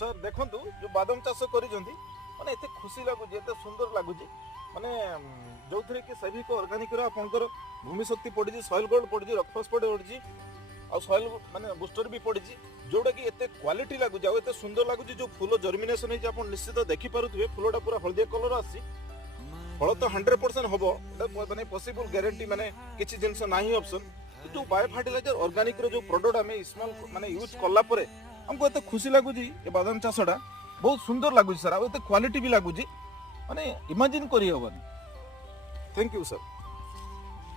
Sir देखंतु जो बादाम चाष करिसेंती माने एते खुशी लागुची एते सुंदर लागुची माने जो थरे कि सैविक ऑर्गेनिक रो आपनकर भूमि शक्ति पड़ी सॉइल गोल्ड पड़ी रॉकफॉस पड़ी आ सॉइल माने बूस्टर भी पड़ी जोटा कि एते क्वालिटी लागुची आ एते सुंदर लागुची जो फूल जर्मिनेशन है आपण निश्चित देखि पारुथबे फूलटा पूरा हळदिया कलर आसी फल तो 100% हबो माने पॉसिबल गारंटी माने किछि जिंस नाही ऑप्शन जो बायो फर्टिलाइजर ऑर्गेनिक रो जो प्रोडक्ट हमें इस्तेमाल माने यूज करला परे हमको एते खुशी लागुची ए बादाम चाषटा बहुत सुंदर लागुची सर आ एते क्वालिटी भी लागुची माने इमेजिन करी हबन थैंक यू सर।